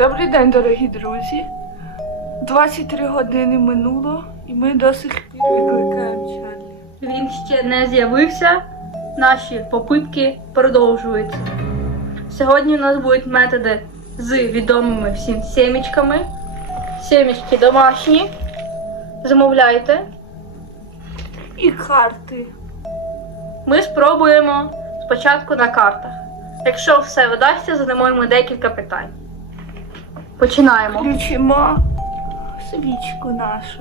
Добрий день, дорогі друзі. 23 години минуло, і ми до сих пір викликаємо Чарлі. Він ще не з'явився. Наші попитки продовжуються. Сьогодні у нас будуть методи з відомими всім сімечками. Сімечки домашні. Замовляйте. І карти. Ми спробуємо спочатку на картах. Якщо все вдасться, задамо йому декілька питань. Починаємо. Включимо свічку нашу.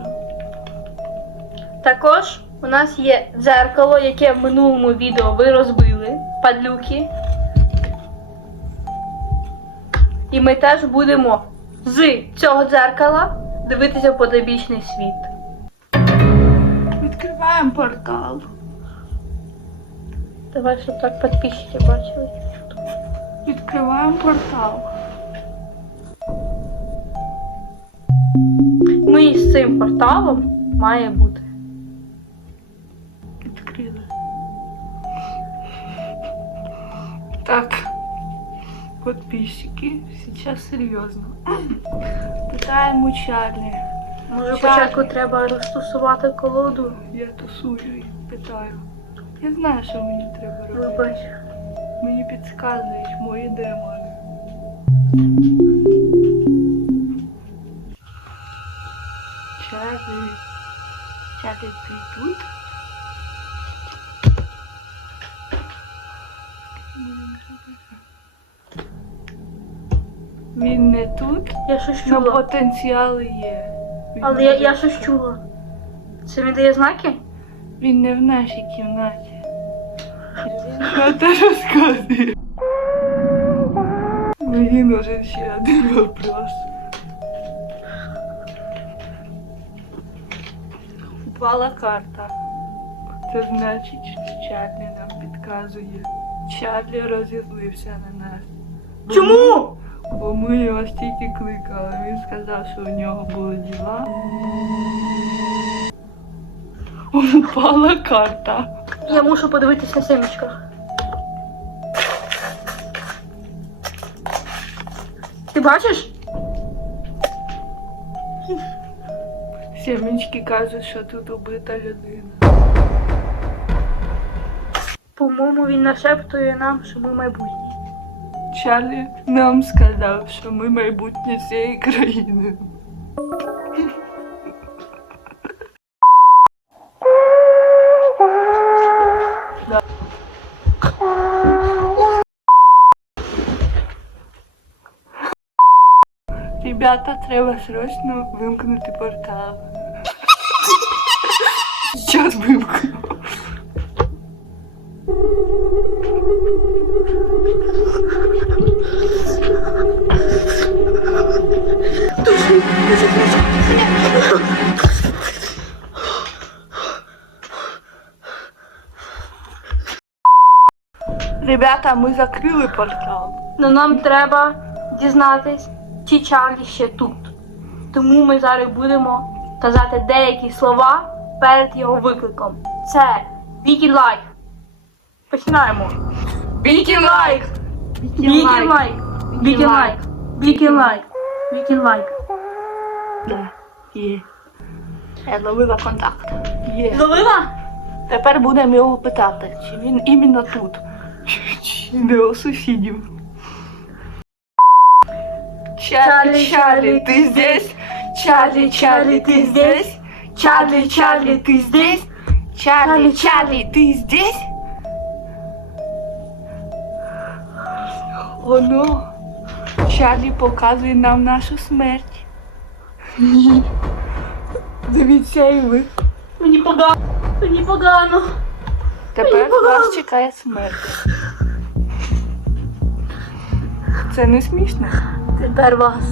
Також у нас є дзеркало, яке в минулому відео ви розбили, падлюки. І ми теж будемо з цього дзеркала дивитися в потойбічний світ. Відкриваємо портал. Давай, щоб так підписчики бачили. Відкриваємо портал. Ми з цим порталом має бути. Відкрили. Так. Подписчики, сейчас серйозно. Питаємо Чарлі. Може, спочатку треба розтусувати колоду. Я тусую і питаю. Я знаю, що мені треба робити. Вибач. Мені підказують мої демони. Чарлі, ти тут? Він не тут, Я щось але чула. потенціал є. Він Але я, я щось чула. Це він дає знаки? Він не в нашій кімнаті. Я теж розказую. Мені нужен ще один вопрос. Упала карта. Це значить, що Чарлі нам підказує. Чарлі розізлився на нас. Чому? Бо ми його стільки кликали. Він сказав, що у нього були діла. Упала карта. Я мушу подивитись на семечках. Ти бачиш? Сімечки кажуть, що тут убита людина. По-моєму, він нашептує нам, що ми майбутні. Чарлі нам сказав, що ми майбутнє цієї країни. Ребята, треба срочно вимкнути портал. Сейчас вимкну. Ребята, ми закрили портал. Но нам треба дізнатись, чи Чарлі ще тут. Тому ми зараз будемо казати деякі слова перед його викликом. Це Вікін лайк. Починаємо. Вікін лайк! Вікін лайк! Вікін лайк! Вікін лайк! Вікін лайк! Є. Я зловила контакт. Є. Зловила? Тепер будемо його питати, чи він іменно тут, чи не у сусідів. Чарлі, Чарлі, ти здесь? Чарлі, Чарлі, ти здесь? Чарлі, Чарлі, ти здесь? Чарлі, Чарлі, ти здесь? Оно, Чарлі показує нам нашу смерть. Дивіться і ви. Мені погано. Мені погано. Тепер вас чекає смерть. Це не смішно. Тепер вас.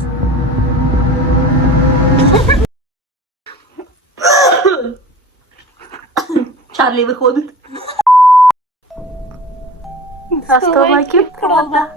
Чарлі виходить. За 100 лайків правда.